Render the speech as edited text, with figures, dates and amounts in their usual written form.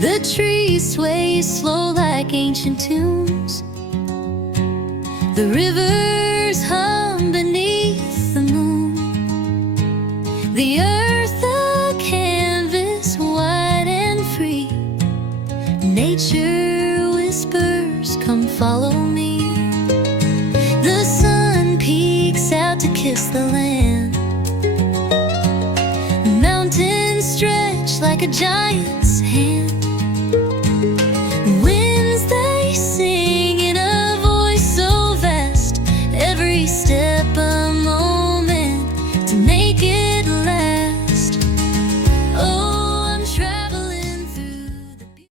The trees sway slow like ancient tunes. The rivers hum beneath the moon. The earth a canvas wide and free. Nature whispers, come follow me. The sun peeks out to kiss the land. Mountains stretch like a giant